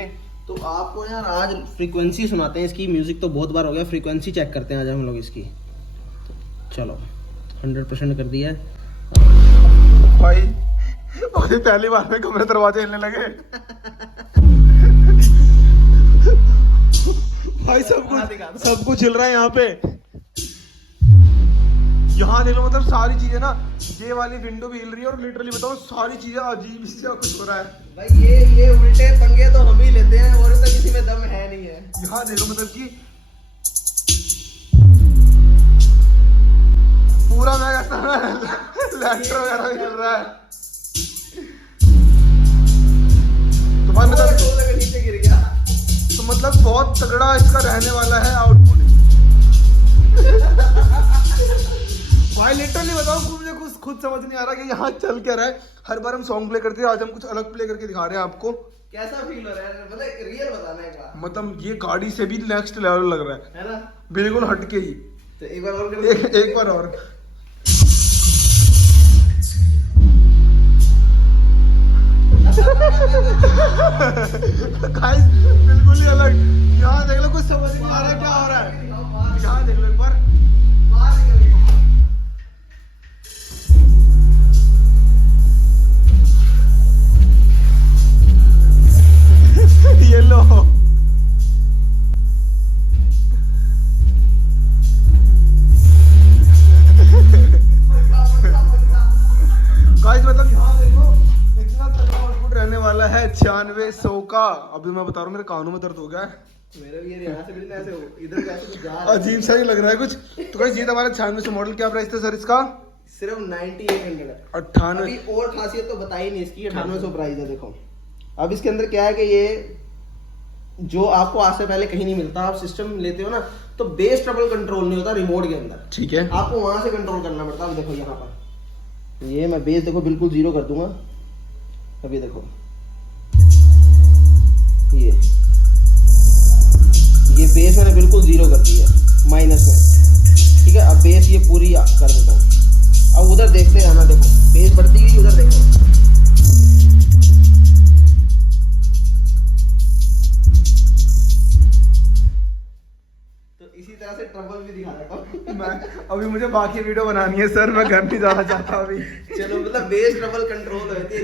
तो आपको यार आज फ्रीक्वेंसी सुनाते हैं इसकी। म्यूजिक तो बहुत बार हो गया, फ्रीक्वेंसी चेक करते हैं आज हम लोग इसकी। चलो 100% कर दिया है भाई, अभी पहली बार में कमरे दरवाजे हिलने लगे भाई। सब कुछ हिल रहा है यहाँ पे। यहाँ देख लो, मतलब सारी चीजें ना, ये वाली विंडो भी हिल रही है, और लिटरली बताओ सारी चीजें अजीब सा कुछ हो रहा है भाई। ये उल्टे पंगे तो हम ही लेते हैं, और तो किसी में दम है नहीं है। यहाँ देखो, मतलब कि पूरा मैं कहता हूँ लैंटर वगैरह भी चल रहा है। तो भाई मतलब नीचे गिर गया, तो मतलब बहुत तगड़ा इसका रहने वाला है आउटपुट भाई। लिटरली बताओ, मुझे कुछ खुद समझ नहीं आ रहा कि यहाँ चल क्या रहा है। हर बार हम सॉन्ग प्ले करते हैं, आज हम कुछ अलग प्ले करके दिखा रहे हैं आपको। कैसा फील हो रहा है? मतलब रियल बताना एक बार। मतलब ये गाड़ी से भी नेक्स्ट लेवल लग रहा है ना, बिल्कुल हटके ही। तो एक बार और कर एक बार और। गाइस बिल्कुल ही अलग। यहाँ देख लो, कुछ समझ नहीं आ रहा क्या हो रहा है। यहाँ देख लो एक बार। ये लो गाइस, मतलब यहाँ देखो इतना तगड़ा आउटपुट रहने वाला है 9600 का। अभी मैं बता रहा हूँ, मेरे कानों में दर्द हो गया है। मेरा भी ये यहाँ से बिल्कुल ऐसे हो, इधर कैसे कुछ जा रहा है। अजीब सा ही लग रहा है कुछ। तो गाइस ये हमारा 9600 मॉडल। क्या प्राइस था सर इसका? सिर्फ 9800 है। 98। अभी और खासियत तो बताई नहीं इसकी, 9800 प्राइस है। देखो अब इसके अंदर क्या है कि ये जो आपको आज से पहले कहीं नहीं मिलता। आप सिस्टम लेते हो ना, तो बेस ट्रबल कंट्रोल नहीं होता रिमोट के अंदर। ठीक है, आपको वहां से कंट्रोल करना पड़ता है। अब देखो यहाँ पर ये मैं बेस देखो बिल्कुल 0 कर दूंगा। अभी देखो ये बेस मैंने बिल्कुल 0 कर दिया माइनस में। ठीक है, अब बेस ये पूरी कर देता हूँ। अब उधर देखते रहना, देखो बेस बढ़ती गई, उधर देखो। तो इसी तरह से ट्रबल भी दिखा देता हूँ मैं अभी मुझे बाकी वीडियो बनानी है सर, मैं घर नहीं जाना चाहता अभी। चलो, मतलब बेस ट्रबल कंट्रोल होती है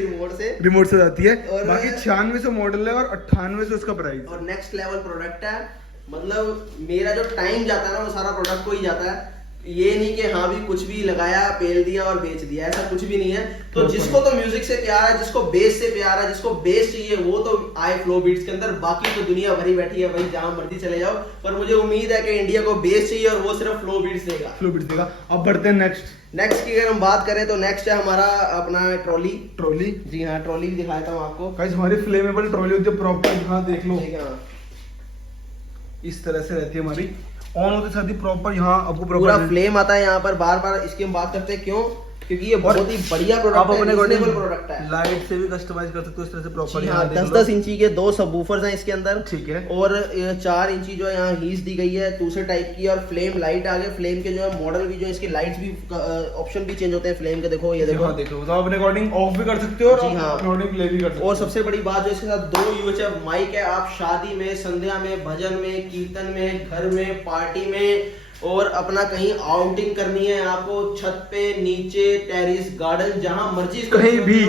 रिमोट से जाती है। और बाकी 9600 मॉडल है, और 9800 उसका प्राइस। और नेक्स्ट लेवल प्रोडक्ट है। मतलब मेरा जो टाइम जाता है ना, वो सारा प्रोडक्ट को ही जाता है। ये नहीं कि हाँ भी कुछ भी लगाया, पेल दिया और बेच दिया, ऐसा कुछ भी नहीं है। तो जिसको तो म्यूजिक से प्यार है, जिसको बेस से प्यार है, जिसको बेस चाहिए, वो तो आए फ्लो बीट्स के अंदर। बाकी तो दुनिया भरी बैठी है भाई, जहां मर्जी चले जाओ, पर मुझे उम्मीद है कि इंडिया को बेस चाहिए और वो सिर्फ फ्लो बीट्स देगा। फ्लो बीट्स देगा। अब बढ़ते हैं नेक्स्ट की अगर हम बात करें तो नेक्स्ट है हमारा अपना ट्रॉली। जी हाँ, ट्रॉली भी दिखाता हूँ आपको। गाइस हमारी फ्लेमेबल ट्रॉली होती है प्रॉपर, यहाँ देख लो ठीक है, हाँ। इस तरह से रहती है हमारी, ऑन होते साथ ही प्रॉपर यहाँ आपको पूरा फ्लेम आता है यहाँ पर। बार बार इसकी हम बात करते हैं, क्यों? क्योंकि ये बहुत ही बढ़िया प्रोडक्ट है, रीजनेबल प्रोडक्ट है। लाइट से भी कस्टमाइज कर सकते हो इस तरह से प्रॉपर। हाँ, 10-10 इंची के 2 सबवूफर्स हैं इसके अंदर। ठीक है। और 4 इंची जो है यहाँ हीस दी गई है दूसरे टाइप की, और फ्लेम लाइट आ गए। फ्लेम के जो है मॉडल भी, जो इसकी लाइट्स भी ऑप्शन भी चेंज होते हैं फ्लेम के। देखो ये देखो, देखो तो अपने अकॉर्डिंग ऑफ भी कर सकते हो और जी हाँ, अपने अकॉर्डिंग प्ले भी कर सकते हो। और सबसे बड़ी बात जो इसके साथ 2 यूएचएफ माइक है। आप शादी में, संध्या में, भजन में, कीर्तन में, घर में, पार्टी में, और अपना कहीं आउटिंग करनी है आपको, छत पे, नीचे, टेरिस, गार्डन, जहां मर्जी कहीं भी,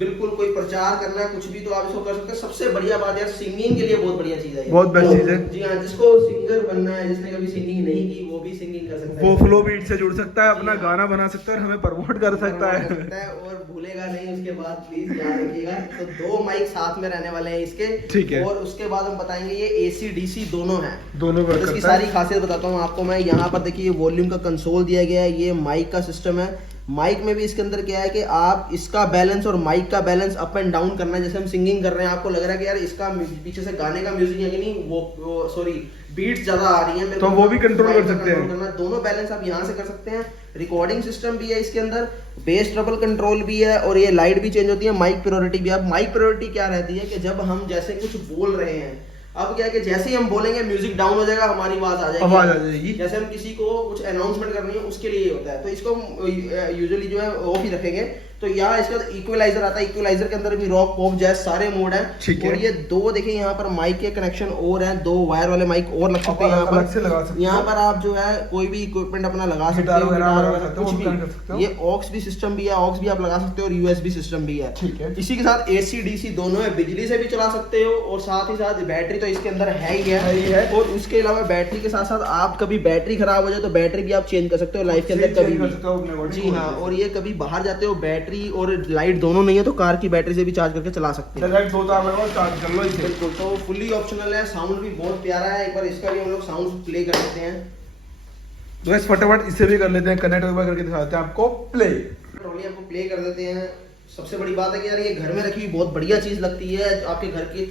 बिल्कुल कोई प्रचार करना है, कुछ भी, तो आप इसको कर सकते हैं। सबसे बढ़िया बात यार, सिंगिंग के लिए बहुत बढ़िया चीज है, बहुत बेस्ट चीज है। जी हाँ, जिसको सिंगर बनना है, जिसने कभी सिंगिंग नहीं की, वो भी सिंगिंग कर सकता है। वो फ्लो बीट से जुड़ सकता है, अपना गाना बना सकता है और हमें प्रमोट कर सकता है। और भूलेगा नहीं उसके बाद, प्लीज याद रखिएगा। तो 2 माइक साथ में रहने वाले हैं इसके। ठीक है। और उसके बाद हम बताएंगे ये AC DC दोनों हैं। दोनों तो इसकी सारी खासियत बताता हूँ आपको मैं। यहाँ पर देखिए वॉल्यूम का कंसोल दिया गया है, ये माइक का सिस्टम है। माइक में भी इसके अंदर क्या है कि आप इसका बैलेंस और माइक का बैलेंस अप एंड डाउन करना है। जैसे हम सिंगिंग कर रहे हैं, आपको लग रहा है कि यार इसका पीछे से गाने का म्यूजिक है कि नहीं, वो सॉरी बीट्स ज्यादा आ रही है, तो वो भी कंट्रोल कर सकते हैं। दोनों बैलेंस आप यहाँ से कर सकते हैं। रिकॉर्डिंग सिस्टम भी है इसके अंदर, बेस ट्रबल कंट्रोल भी है, और ये लाइट भी चेंज होती है। माइक प्रायोरिटी भी। अब माइक प्रायोरिटी क्या रहती है कि जब हम जैसे कुछ बोल रहे हैं, अब क्या है कि जैसे ही हम बोलेंगे म्यूजिक डाउन हो जाएगा, हमारी आवाज आ जाएगी। जैसे हम किसी को कुछ अनाउंसमेंट करनी है, उसके लिए होता है। तो इसको यूजुअली जो है ऑफ ही रखेंगे। तो यहाँ इसका इक्वलाइजर आता है, इक्वलाइजर के अंदर भी रॉक, पॉप, जैज सारे मोड हैं। और ये 2 देखिए यहाँ पर माइक के कनेक्शन और हैं, 2 वायर वाले माइक और लग सकते हैं यहाँ पर। यहाँ पर आप जो है कोई भी इक्विपमेंट अपना लगा सकते हो, कुछ भी। ये ऑक्स भी सिस्टम भी है, ऑक्स भी आप लगा सकते हो, और USB सिस्टम भी है। ठीक है। इसी के साथ AC DC दोनों है, बिजली से भी चला सकते हो, और साथ ही साथ बैटरी तो इसके अंदर है ही है। और उसके अलावा बैटरी के साथ साथ आप कभी बैटरी खराब हो जाए तो बैटरी भी आप चेंज कर सकते हो लाइफ के अंदर कभी भी। जी हाँ, और ये कभी बाहर जाते हो, बैटरी और लाइट दोनों नहीं है तो कार की बैटरी से भी चार्ज करके चला सकते हैं। चार्ज कर लो इसे। बिल्कुल, तो फुल्ली ऑप्शनल है। साउंड भी बहुत प्यारा है। एक बार इसका भी हम लोग साउंड प्ले कर लेते हैं। तो इस फटाफट इसे भी कर लेते हैं, कनेक्ट करके दिखाते हैं आपको प्ले। ट्रॉली आपको प्ले कर देते हैं। सबसे बड़ी बात है कि यार ये घर में रखी हुई बहुत बढ़िया चीज लगती है, आपके घर के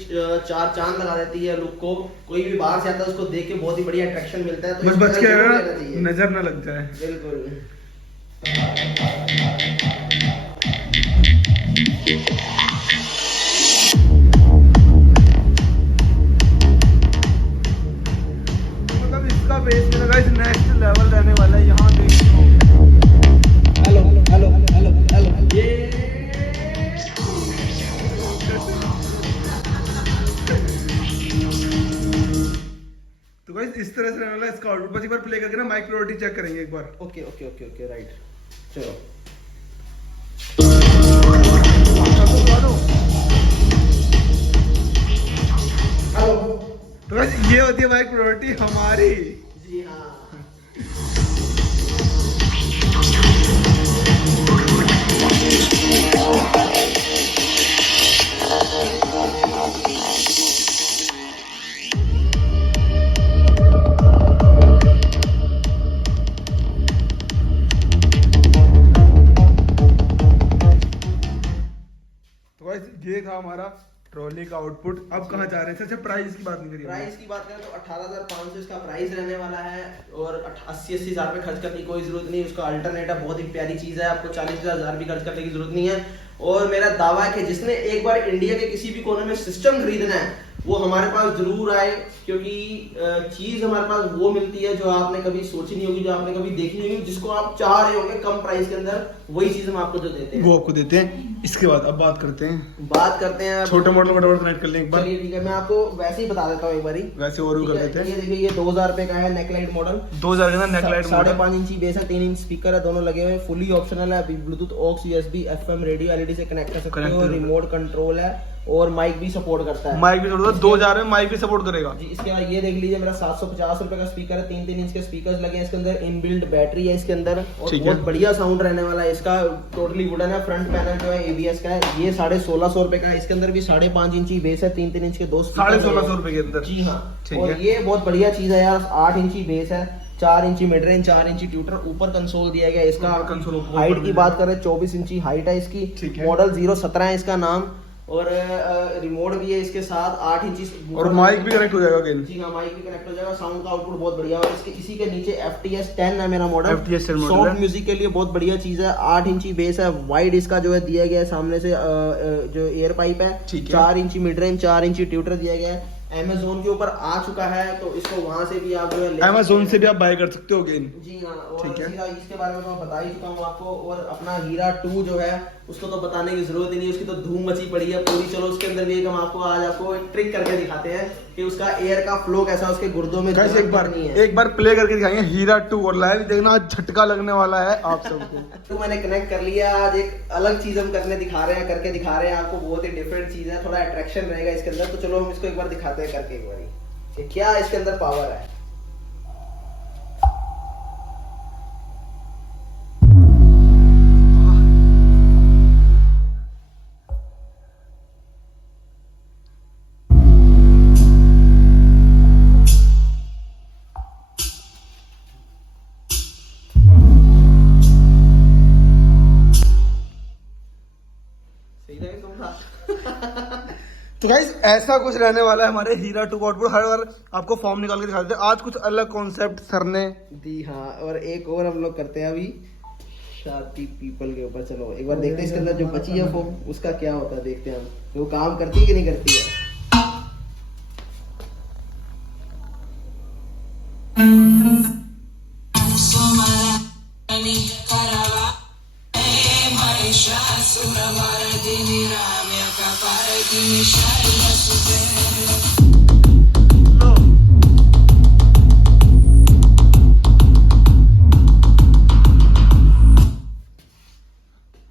4 चांद लगा देती है लुक को। कोई भी बाहर से आता है उसको देख के बहुत ही बढ़िया अट्रैक्शन मिलता है। तो बस बच के नजर ना लग जाए। बिल्कुल। मतलब इसका बेस में लगा, इस नेक्स्ट लेवल रहने वाला है। यहाँ देखो, हेलो हेलो हेलो हेलो, ये तो गाइस इस तरह से रहने वाला है इसका आउटपुट। बस एक बार प्ले करके ना माइक प्रायोरिटी चेक करेंगे एक बार। Okay okay okay okay, right, चलो। तो गाइस ये होती है माइक प्रायोरिटी हमारी। जी हाँ। ये था हमारा ट्रॉली का आउटपुट। अब कहाँ जा रहे हैं? अच्छा प्राइस की बात नहीं करी। प्राइस की बात करें तो 18,500 इसका प्राइस रहने वाला है, और 80-80 हज़ार रुपये खर्च करने की कोई जरूरत नहीं। उसका अल्टरनेट है, बहुत ही प्यारी चीज़ है। आपको 40,000 भी खर्च करने की जरूरत नहीं है। और मेरा दावा है कि जिसने एक बार इंडिया के किसी भी कोने में सिस्टम खरीदना है, वो हमारे पास जरूर आए, क्योंकि चीज़ हमारे पास वो मिलती है जो आपने कभी सोची नहीं होगी, जो आपने कभी देखी नहीं होगी, जिसको आप चाह रहे होंगे कम प्राइस के अंदर। वही चीज हम आपको जो देते हैं वो आपको देते हैं। इसके बाद अब बात करते हैं अब छोटे मॉडल फटाफट कनेक्ट कर लें एक बार। चलिए ठीक है, मैं आपको वैसे ही बता देता हूँ एक बारी, वैसे और भी कर देते हैं। ये देखिए, ये 2000 रुपए का है नेकलाइट मॉडल, 2000 का नेकलाइट मॉडल, 5.5 इंची बेस है, 3 इंच स्पीकर है, दोनों लगे हुए हैं, फुली ऑप्शनल है, bluetooth aux USB FM radio LED से कनेक्ट कर सकते हो, रिमोट कंट्रोल है और माइक भी सपोर्ट करता है। माइक भी थोड़ा 2000 में माइक भी सपोर्ट करेगा जी। इसके बाद ये देख लीजिए, मेरा 750 रुपए का स्पीकर है, 3 इंच के स्पीकर्स लगे हैं इसके अंदर, इनबिल्ट बैटरी है इसके अंदर और बहुत बढ़िया साउंड रहने वाला है इसका, टोटली वुडन है, फ्रंट पैनल जो है एबीएस का है। ये 1650 रुपए का है, इसके अंदर भी 5.5 इंची बेस है, 3 इंच के दो 1650 रुपए के अंदर। जी हाँ, और ये बहुत बढ़िया चीज है यार, 8 इंची बेस है, 4 इंची मिड रेंज, 4 इंची ट्यूटर, ऊपर कंसोल दिया गया इसका। हाइट की बात करें 24 इंची हाइट है इसकी, मॉडल 017 है इसका नाम, और रिमोट भी है इसके साथ, 8 इंची और माइक भी कनेक्ट हो जाएगा अगेन। जी हाँ, माइक भी कनेक्ट हो जाएगा, साउंड का आउटपुट बहुत बढ़िया है इसके। इसी के नीचे FTS 10 है मेरा मॉडल, सॉफ्ट म्यूजिक के लिए बहुत बढ़िया चीज है, 8 इंची बेस है, वाइड इसका जो है दिया गया है, सामने से जो एयर पाइप है, 4 इंची मिड रेंज, 4 इंची ट्यूटर दिया गया है। Amazon के ऊपर आ चुका है, तो इसको वहां से भी आप जो है Amazon से भी आप बाय कर सकते हो अगेन। जी हाँ, और इसके बारे में तो मैं बता ही चुका हूँ आपको। और अपना हीरा 2 जो है उसको तो बताने की जरूरत ही नहीं, उसकी तो धूम मची पड़ी है पूरी। चलो उसके अंदर भी हम आपको आज आपको एक ट्रिक करके दिखाते हैं कि उसका एयर का फ्लो कैसा उसके गुर्दों में एक बार प्ले करके दिखाएंगे हीरा 2 और लाइव देखना, आज झटका लगने वाला है आप सबको। तो मैंने कनेक्ट कर लिया, आज एक अलग चीज हम करके दिखा रहे हैं आपको, बहुत ही डिफरेंट चीज है, थोड़ा अट्रैक्शन रहेगा इसके अंदर। तो चलो हम इसको एक बार दिखाते हैं करके एक बारी कि क्या इसके अंदर पावर है। तो गाइस ऐसा कुछ रहने वाला है हमारे हीरा 2 का आउटपुट। हर बार आपको फॉर्म निकाल के दिखा देते हैं, आज कुछ अलग कॉन्सेप्ट सर ने दी। हाँ, और एक और हम लोग करते हैं अभी शादी पीपल के ऊपर। चलो एक बार देखते हैं इसके अंदर जो बची है फॉर्म उसका क्या होता है, देखते हैं हम वो काम करती है कि नहीं करती है।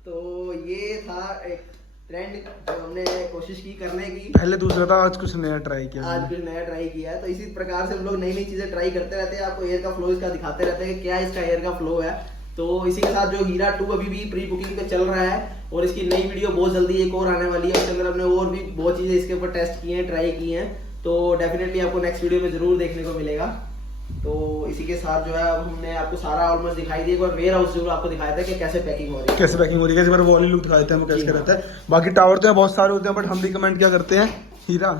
तो ये था एक ट्रेंड जो हमने कोशिश की करने की। पहले दूसरा था, आज कुछ नया ट्राई किया। आज कुछ नया ट्राई किया है। तो इसी प्रकार से हम लोग नई नई चीजें ट्राई करते रहते हैं, आपको एयर का फ्लो इसका दिखाते रहते हैं कि क्या इसका एयर का फ्लो है। तो इसी के साथ जो हीरा 2 अभी भी प्री बुकिंग पे चल रहा है और इसकी नई वीडियो बहुत जल्दी एक और आने वाली है। उसके अंदर हमने और भी बहुत चीजें इसके ऊपर टेस्ट की हैं, ट्राई की हैं, तो डेफिनेटली आपको नेक्स्ट वीडियो में जरूर देखने को मिलेगा। तो इसी के साथ जो है अब हमने आपको सारा ऑलमोस्ट दिखाई दिया, और वेयर हाउस जरूर आपको दिखाया था कि कैसे पैकिंग हो रही है, कैसे पैकिंग हो रही है, कैसे वॉली लुक दिखा देते हैं हम कैसे रहता है। बाकी टावर तो बहुत सारे होते हैं, बट हम भी कमेंट क्या करते हैं, हीरा।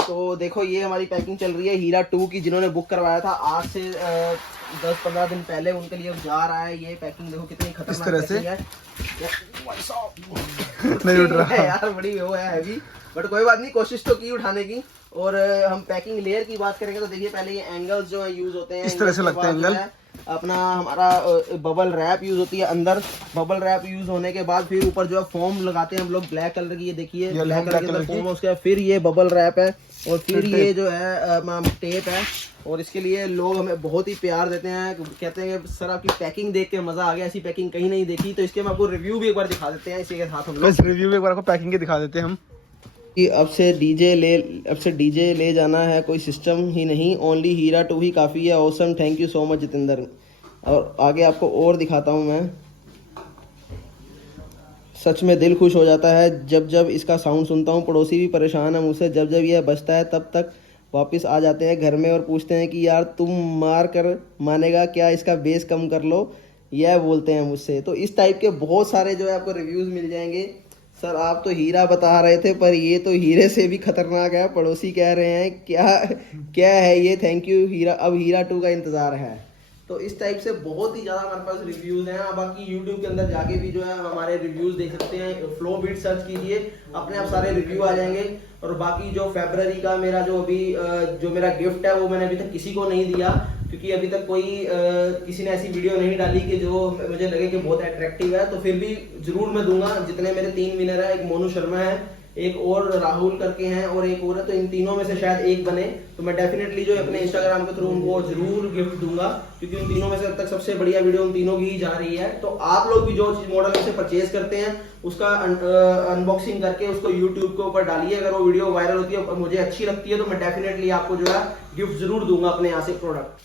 तो देखो ये हमारी पैकिंग चल रही है हीरा 2 की। जिन्होंने बुक करवाया था आज से 10-15 दिन पहले, उनके लिए जा रहा है ये पैकिंग। देखो कितनी खतरनाक इस तरह से है। नहीं उठ रहा यार, बड़ी वो है हैवी, बट कोई बात नहीं, कोशिश तो की उठाने की। और हम पैकिंग लेयर की बात करेंगे तो देखिए पहले ये एंगल्स जो है यूज होते हैं, इस तरह से लगते हैं एंगल। अपना हमारा बबल रैप यूज होती है अंदर। बबल रैप यूज होने के बाद फिर ऊपर जो है फोम लगाते हैं हम लोग ब्लैक कलर की, ये देखिए ब्लैक कलर के अंदर फोम है उसके बाद फिर ये बबल रैप है, और फिर ये जो है टेप है। और इसके लिए लोग हमें बहुत ही प्यार देते हैं, कहते हैं कि सर आपकी पैकिंग देख के मजा आ गया, ऐसी पैकिंग कहीं नहीं देखी। तो इसके हम आपको रिव्यू भी एक बार दिखा देते हैं इसी के साथ हम लोग। रिव्यू में एक बार आपको पैकिंग के दिखा देते हैं हम कि अब से डीजे ले जाना है, कोई सिस्टम ही नहीं, ओनली हीरा 2 ही काफ़ी है। Awesome, thank you so much Jitendra. और आगे आपको और दिखाता हूँ मैं, सच में दिल खुश हो जाता है जब जब इसका साउंड सुनता हूँ। पड़ोसी भी परेशान है मुझसे, जब जब यह बजता है तब तक वापस आ जाते हैं घर में और पूछते हैं कि यार तुम मार कर मानेगा क्या, इसका बेस कम कर लो, यह बोलते हैं मुझसे। तो इस टाइप के बहुत सारे जो है आपको रिव्यूज़ मिल जाएंगे। सर आप तो हीरा बता रहे थे, पर ये तो हीरे से भी खतरनाक है, पड़ोसी कह रहे हैं क्या है ये, थैंक यू हीरा, अब हीरा 2 का इंतज़ार है। तो इस टाइप से बहुत ही ज़्यादा हमारे पास रिव्यूज़ हैं। बाकी यूट्यूब के अंदर जाके भी जो है हमारे रिव्यूज़ देख सकते हैं, फ्लो बीट सर्च कीजिए, अपने आप सारे रिव्यू आ जाएंगे। और बाकी जो फरवरी का मेरा जो अभी जो मेरा गिफ्ट है वो मैंने अभी तक किसी को नहीं दिया, क्योंकि अभी तक कोई किसी ने ऐसी वीडियो नहीं डाली कि जो मुझे लगे कि बहुत अट्रैक्टिव है। तो फिर भी जरूर मैं दूंगा। जितने मेरे 3 विनर है, एक मोनू शर्मा है, एक और राहुल करके हैं और एक और है, तो इन तीनों में से शायद एक बने। तो मैं डेफिनेटली जो अपने इंस्टाग्राम के थ्रू उनको जरूर गिफ्ट दूंगा, क्योंकि उन तीनों में से अब तक सबसे बढ़िया वीडियो उन तीनों की ही जा रही है। तो आप लोग भी जो चीज मॉडल से परचेज करते हैं उसका अनबॉक्सिंग करके उसको यूट्यूब के ऊपर डालिए। अगर वो वीडियो वायरल होती है और मुझे अच्छी लगती है तो मैं डेफिनेटली आपको जो है गिफ्ट जरूर दूंगा अपने यहाँ से प्रोडक्ट।